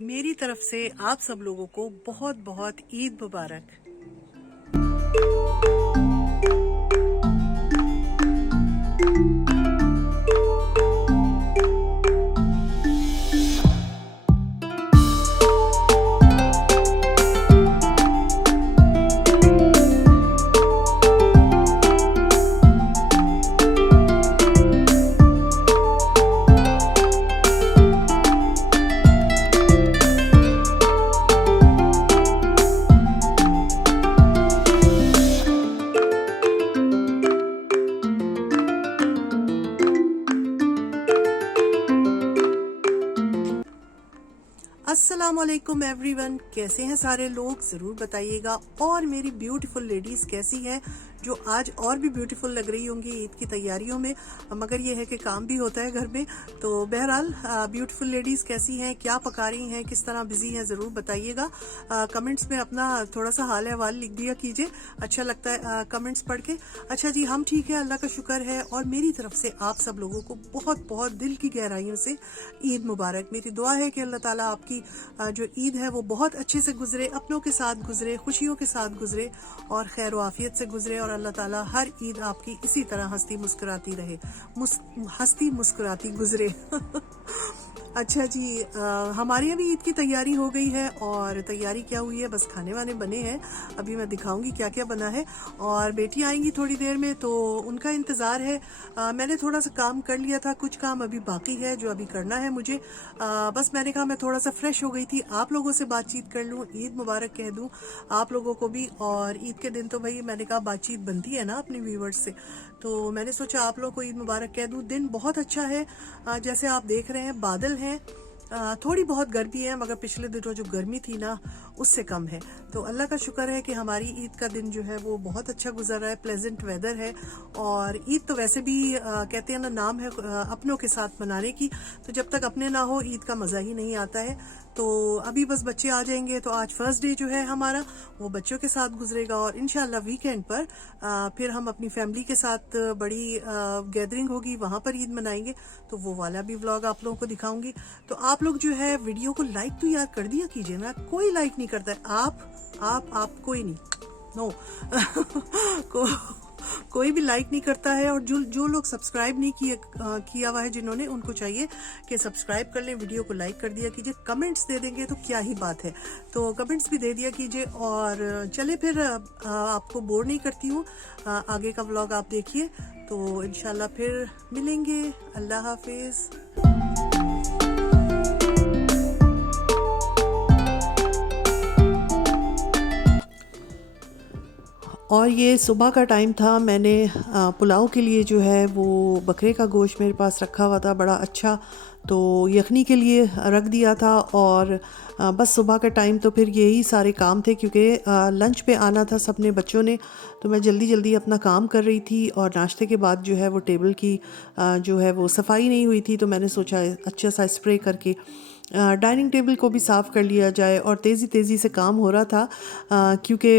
मेरी तरफ से आप सब लोगों को बहुत बहुत ईद मुबारक। अस्सलाम वालेकुम एवरीवन, कैसे हैं सारे लोग ज़रूर बताइएगा। और मेरी ब्यूटीफुल लेडीज़ कैसी हैं, जो आज और भी ब्यूटीफुल लग रही होंगी ईद की तैयारियों में। मगर ये है कि काम भी होता है घर में। तो बहरहाल ब्यूटीफुल लेडीज़ कैसी हैं, क्या पका रही हैं, किस तरह बिजी हैं, ज़रूर बताइएगा। कमेंट्स में अपना थोड़ा सा हाल अहवाल लिख दिया कीजिए, अच्छा लगता है कमेंट्स पढ़ के। अच्छा जी, हम ठीक है, अल्लाह का शुक्र है। और मेरी तरफ से आप सब लोगों को बहुत बहुत दिल की गहराइयों से ईद मुबारक। मेरी दुआ है कि अल्लाह ताला आपकी जो ईद है वो बहुत अच्छे से गुजरे, अपनों के साथ गुजरे, खुशियों के साथ गुजरे और खैर आफियत से गुजरे। और अल्लाह ताला हर ईद आपकी इसी तरह हंसती मुस्कुराती रहे, हंसती मुस्कुराती गुजरे। अच्छा जी, हमारे यहाँ भी ईद की तैयारी हो गई है। और तैयारी क्या हुई है, बस खाने वाने बने हैं। अभी मैं दिखाऊंगी क्या क्या बना है। और बेटी आएंगी थोड़ी देर में, तो उनका इंतज़ार है। मैंने थोड़ा सा काम कर लिया था, कुछ काम अभी बाकी है जो अभी करना है मुझे। बस मैंने कहा मैं थोड़ा सा फ्रेश हो गई थी, आप लोगों से बातचीत कर लूँ, ईद मुबारक कह दूँ आप लोगों को भी। और ईद के दिन तो भाई मैंने कहा बातचीत बनती है ना अपने व्यूवर्स से, तो मैंने सोचा आप लोगों को ईद मुबारक कह दूँ। दिन बहुत अच्छा है, जैसे आप देख रहे हैं बादल हैं, थोड़ी बहुत गर्मी है, मगर पिछले दिनों जो गर्मी थी ना उससे कम है। तो अल्लाह का शुक्र है कि हमारी ईद का दिन जो है वो बहुत अच्छा गुजर रहा है, प्लेजेंट वेदर है। और ईद तो वैसे भी कहते हैं ना, नाम है अपनों के साथ मनाने की, तो जब तक अपने ना हो ईद का मज़ा ही नहीं आता है। तो अभी बस बच्चे आ जाएंगे, तो आज फर्स्ट डे जो है हमारा वो बच्चों के साथ गुजरेगा। और इंशाल्लाह वीकेंड पर फिर हम अपनी फैमिली के साथ बड़ी गैदरिंग होगी, वहाँ पर ईद मनाएंगे। तो वो वाला भी व्लॉग आप लोगों को दिखाऊंगी। तो आप लोग जो है वीडियो को लाइक तो यार कर दिया कीजिए ना, कोई लाइक नहीं करता है। आप कोई नहीं, नो को कोई भी लाइक नहीं करता है। और जो जो लोग सब्सक्राइब नहीं किया हुआ है जिन्होंने, उनको चाहिए कि सब्सक्राइब कर लें, वीडियो को लाइक कर दिया कीजिए। कमेंट्स दे देंगे तो क्या ही बात है, तो कमेंट्स भी दे दिया कीजिए। और चले फिर आपको बोर नहीं करती हूँ, आगे का व्लॉग आप देखिए। तो इंशाल्लाह फिर मिलेंगे, अल्लाह हाफिज़। और ये सुबह का टाइम था, मैंने पुलाव के लिए जो है वो बकरे का गोश्त मेरे पास रखा हुआ था बड़ा अच्छा, तो यखनी के लिए रख दिया था। और बस सुबह का टाइम तो फिर यही सारे काम थे, क्योंकि लंच पे आना था सबने बच्चों ने। तो मैं जल्दी जल्दी अपना काम कर रही थी। और नाश्ते के बाद जो है वो टेबल की जो है वो सफाई नहीं हुई थी, तो मैंने सोचा अच्छा सा स्प्रे करके डाइनिंग टेबल को भी साफ़ कर लिया जाए। और तेज़ी तेज़ी से काम हो रहा था, क्योंकि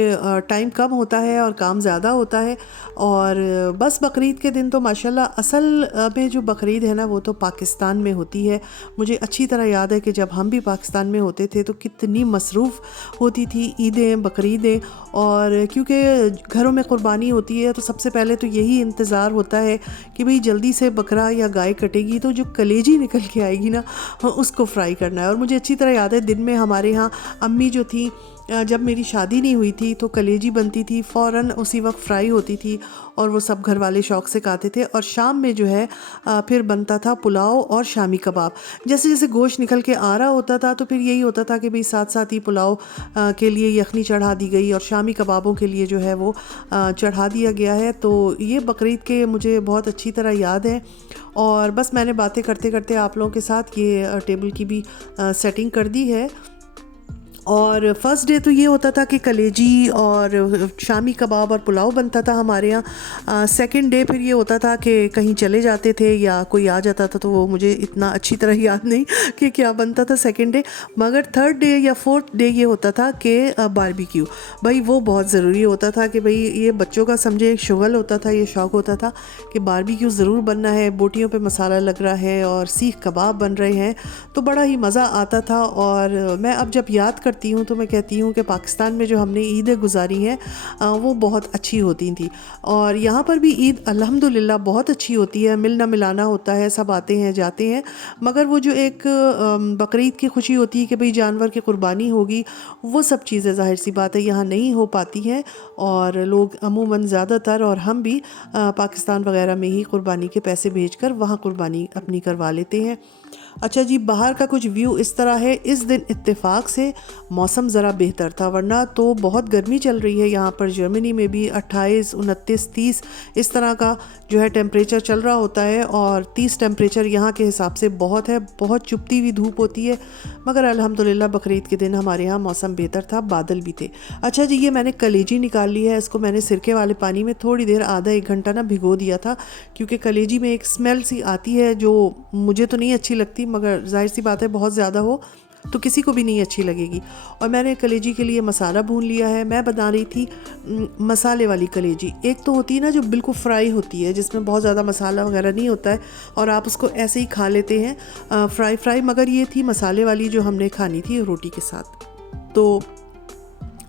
टाइम कम होता है और काम ज़्यादा होता है। और बस बकरीद के दिन तो माशाल्लाह असल में जो बकरीद है ना वो तो पाकिस्तान में होती है। मुझे अच्छी तरह याद है कि जब हम भी पाकिस्तान में होते थे तो कितनी मसरूफ़ होती थी ईदें बकरीदें। और क्योंकि घरों में क़ुरबानी होती है तो सबसे पहले तो यही इंतज़ार होता है कि भाई जल्दी से बकरा या गाय कटेगी तो जो कलेजी निकल के आएगी ना उसको फ्राई करना है। और मुझे अच्छी तरह याद है दिन में हमारे यहाँ अम्मी जो थी, जब मेरी शादी नहीं हुई थी तो कलेजी बनती थी, फ़ौरन उसी वक्त फ्राई होती थी और वो सब घर वाले शौक़ से खाते थे। और शाम में जो है फिर बनता था पुलाव और शामी कबाब। जैसे जैसे गोश्त निकल के आ रहा होता था तो फिर यही होता था कि भाई साथ साथ ही पुलाव के लिए यखनी चढ़ा दी गई और शामी कबाबों के लिए जो है वो चढ़ा दिया गया है। तो ये बकरीद के मुझे बहुत अच्छी तरह याद है। और बस मैंने बातें करते करते आप लोगों के साथ ये टेबल की भी सेटिंग कर दी है। और फर्स्ट डे तो ये होता था कि कलेजी और शामी कबाब और पुलाव बनता था हमारे यहाँ। सेकंड डे फिर ये होता था कि कहीं चले जाते थे या कोई आ जाता था, तो वो मुझे इतना अच्छी तरह याद नहीं कि क्या बनता था सेकंड डे। मगर थर्ड डे या फोर्थ डे ये होता था कि बारबेक्यू। भाई वो बहुत ज़रूरी होता था कि भाई ये बच्चों का समझे एक शुगल होता था, ये शौक़ होता था कि बारबेक्यू ज़रूर बनना है, बोटियों पे मसाला लग रहा है और सीख कबाब बन रहे हैं, तो बड़ा ही मज़ा आता था। और मैं अब जब याद करती हूँ तो मैं कहती हूँ कि पाकिस्तान में जो हमने ईदें गुजारी हैं वो बहुत अच्छी होती थी। और यहाँ पर भी ईद अल्हम्दुलिल्लाह बहुत अच्छी होती है, मिलना मिलाना होता है, सब आते हैं जाते हैं। मगर वो जो एक बकरीद की खुशी होती है कि भाई जानवर की कुर्बानी होगी, वो सब चीज़ें ज़ाहिर सी बात है यहाँ नहीं हो पाती हैं। और लोग अमूमन ज़्यादातर और हम भी पाकिस्तान वगैरह में ही कुर्बानी के पैसे भेजकर वहाँ कुर्बानी अपनी करवा लेते हैं। अच्छा जी, बाहर का कुछ व्यू इस तरह है। इस दिन इत्तेफाक से मौसम ज़रा बेहतर था, वरना तो बहुत गर्मी चल रही है यहाँ पर। जर्मनी में भी 28, 29, 30 इस तरह का जो है टेम्परेचर चल रहा होता है, और 30 टेम्परेचर यहाँ के हिसाब से बहुत है, बहुत चुभती हुई धूप होती है। मगर अल्हम्दुलिल्लाह बकरीद के दिन हमारे यहाँ मौसम बेहतर था, बादल भी थे। अच्छा जी, ये मैंने कलेजी निकाल ली है, इसको मैंने सिरके वाले पानी में थोड़ी देर, आधा एक घंटा ना भिगो दिया था, क्योंकि कलेजी में एक स्मेल सी आती है जो मुझे तो नहीं अच्छी लगती, मगर जाहिर सी बात है बहुत ज़्यादा हो तो किसी को भी नहीं अच्छी लगेगी। और मैंने कलेजी के लिए मसाला भून लिया है। मैं बना रही थी मसाले वाली कलेजी। एक तो होती है ना जो बिल्कुल फ्राई होती है, जिसमें बहुत ज़्यादा मसाला वगैरह नहीं होता है और आप उसको ऐसे ही खा लेते हैं फ्राई। मगर ये थी मसाले वाली जो हमने खानी थी रोटी के साथ। तो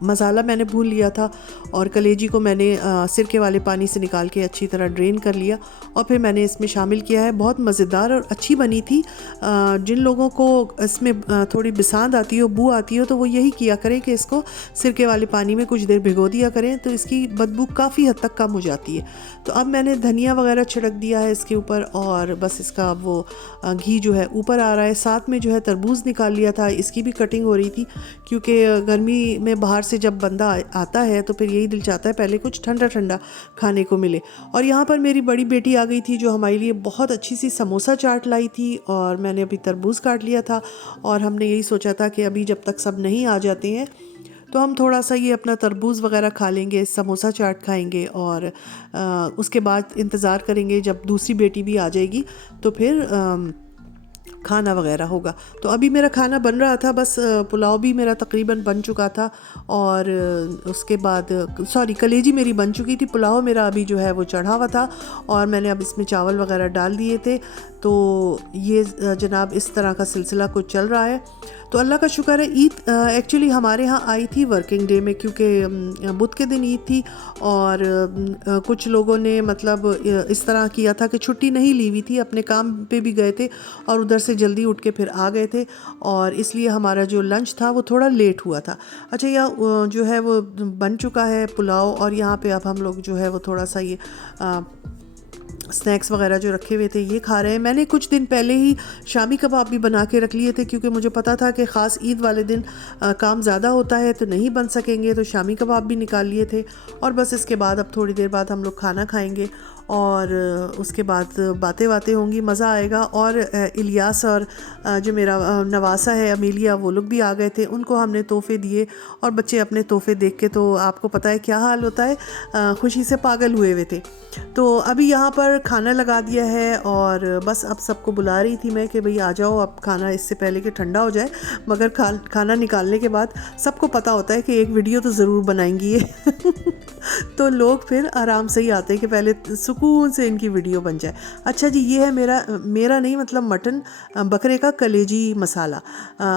मसाला मैंने भून लिया था और कलेजी को मैंने सिरके वाले पानी से निकाल के अच्छी तरह ड्रेन कर लिया और फिर मैंने इसमें शामिल किया है। बहुत मज़ेदार और अच्छी बनी थी। जिन लोगों को इसमें थोड़ी बिसांद आती हो, बू आती हो, तो वो यही किया करें कि इसको सिरके वाले पानी में कुछ देर भिगो दिया करें, तो इसकी बदबू काफ़ी हद तक कम हो जाती है। तो अब मैंने धनिया वगैरह छिड़क दिया है इसके ऊपर और बस इसका वो घी जो है ऊपर आ रहा है। साथ में जो है तरबूज निकाल लिया था, इसकी भी कटिंग हो रही थी, क्योंकि गर्मी में बाहर से जब बंदा आता है तो फिर यही दिल चाहता है पहले कुछ ठंडा ठंडा खाने को मिले। और यहाँ पर मेरी बड़ी बेटी आ गई थी जो हमारे लिए बहुत अच्छी सी समोसा चाट लाई थी, और मैंने अभी तरबूज काट लिया था और हमने यही सोचा था कि अभी जब तक सब नहीं आ जाते हैं तो हम थोड़ा सा ये अपना तरबूज वगैरह खा लेंगे, समोसा चाट खाएंगे और उसके बाद इंतज़ार करेंगे जब दूसरी बेटी भी आ जाएगी तो फिर खाना वगैरह होगा। तो अभी मेरा खाना बन रहा था, बस पुलाव भी मेरा तकरीबन बन चुका था और उसके बाद कलेजी मेरी बन चुकी थी। पुलाव मेरा अभी जो है वो चढ़ा हुआ था और मैंने अब इसमें चावल वगैरह डाल दिए थे। तो ये जनाब इस तरह का सिलसिला कुछ चल रहा है। तो अल्लाह का शुक्र है, ईद एक्चुअली हमारे यहाँ आई थी वर्किंग डे में, क्योंकि बुध के दिन ईद थी और कुछ लोगों ने मतलब इस तरह किया था कि छुट्टी नहीं ली हुई थी, अपने काम पे भी गए थे और उधर से जल्दी उठ के फिर आ गए थे, और इसलिए हमारा जो लंच था वो थोड़ा लेट हुआ था। अच्छा, यह जो है वो बन चुका है पुलाव, और यहाँ पे अब हम लोग जो है वो थोड़ा सा ये स्नैक्स वगैरह जो रखे हुए थे ये खा रहे हैं। मैंने कुछ दिन पहले ही शामी कबाब भी बना के रख लिए थे, क्योंकि मुझे पता था कि ख़ास ईद वाले दिन काम ज़्यादा होता है तो नहीं बन सकेंगे, तो शामी कबाब भी निकाल लिए थे। और बस इसके बाद अब थोड़ी देर बाद हम लोग खाना खाएंगे और उसके बाद बातें होंगी, मज़ा आएगा। और इलियास और जो मेरा नवासा है अमीलिया, वो लोग भी आ गए थे, उनको हमने तोहफ़े दिए और बच्चे अपने तोहफ़े देख के तो आपको पता है क्या हाल होता है, खुशी से पागल हुए थे। तो अभी यहाँ पर खाना लगा दिया है और बस अब सबको बुला रही थी मैं कि भाई आ जाओ अब खाना, इससे पहले कि ठंडा हो जाए। मगर खाना निकालने के बाद सबको पता होता है कि एक वीडियो तो ज़रूर बनाएंगी ये तो लोग फिर आराम से ही आते हैं कि पहले सुकून से इनकी वीडियो बन जाए। अच्छा जी, ये है मेरा नहीं मतलब मटन बकरे का कलेजी मसाला।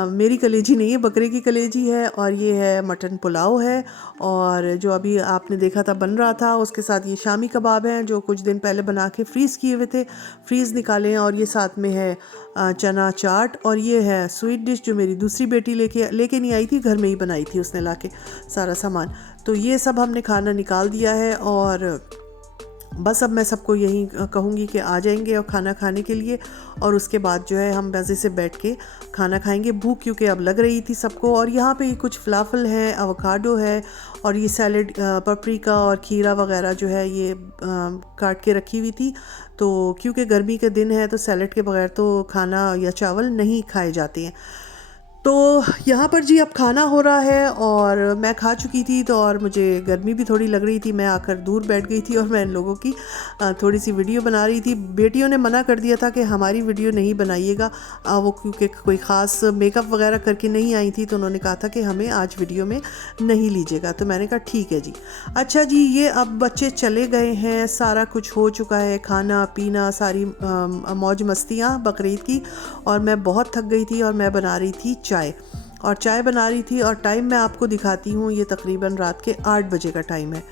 मेरी कलेजी नहीं है, बकरे की कलेजी है, और ये है मटन पुलाव है, और जो अभी आपने देखा था बन रहा था उसके साथ ये शामी कबाब हैं जो कुछ दिन पहले बना के फ्रीज़ किए हुए थे, फ्रीज़ निकाले हैं, और ये साथ में है चना चाट, और ये है स्वीट डिश जो मेरी दूसरी बेटी लेके नहीं आई थी, घर में ही बनाई थी उसने लाके सारा सामान। तो ये सब हमने खाना निकाल दिया है और बस अब मैं सबको यही कहूँगी कि आ जाएंगे और खाना खाने के लिए, और उसके बाद जो है हम मज़े से बैठ के खाना खाएंगे। भूख क्योंकि अब लग रही थी सबको। और यहाँ पे कुछ फलाफल है, एवोकाडो है, और ये सैलेड पपरिका और खीरा वगैरह जो है ये काट के रखी हुई थी। तो क्योंकि गर्मी के दिन है तो सैलेड के बगैर तो खाना या चावल नहीं खाए जाते हैं। तो यहाँ पर जी अब खाना हो रहा है और मैं खा चुकी थी तो और मुझे गर्मी भी थोड़ी लग रही थी। मैं आकर दूर बैठ गई थी और मैं इन लोगों की थोड़ी सी वीडियो बना रही थी। बेटियों ने मना कर दिया था कि हमारी वीडियो नहीं बनाइएगा, वो क्योंकि कोई ख़ास मेकअप वगैरह करके नहीं आई थी, तो उन्होंने कहा था कि हमें आज वीडियो में नहीं लीजिएगा। तो मैंने कहा ठीक है जी। अच्छा जी, ये अब बच्चे चले गए हैं, सारा कुछ हो चुका है, खाना पीना सारी मौज मस्तियाँ बकरीद की, और मैं बहुत थक गई थी और मैं बना रही थी चाय, और चाय बना रही थी। और टाइम मैं आपको दिखाती हूँ, ये तकरीबन रात के 8 बजे का टाइम है।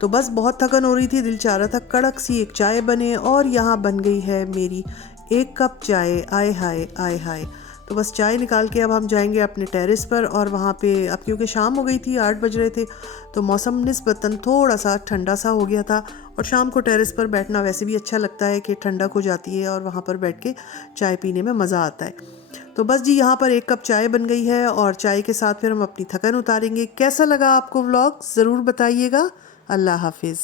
तो बस बहुत थकन हो रही थी, दिल चाह रहा था कड़क सी एक चाय बने, और यहाँ बन गई है मेरी 1 कप चाय। आय हाय आय हाय। तो बस चाय निकाल के अब हम जाएंगे अपने टेरेस पर, और वहाँ पे अब क्योंकि शाम हो गई थी, 8 बज रहे थे, तो मौसम निस्बतन थोड़ा सा ठंडा सा हो गया था। और शाम को टेरेस पर बैठना वैसे भी अच्छा लगता है कि ठंडक हो जाती है और वहाँ पर बैठ के चाय पीने में मज़ा आता है। तो बस जी, यहाँ पर 1 कप चाय बन गई है, और चाय के साथ फिर हम अपनी थकन उतारेंगे। कैसा लगा आपको व्लॉग ज़रूर बताइएगा। अल्लाह हाफिज़।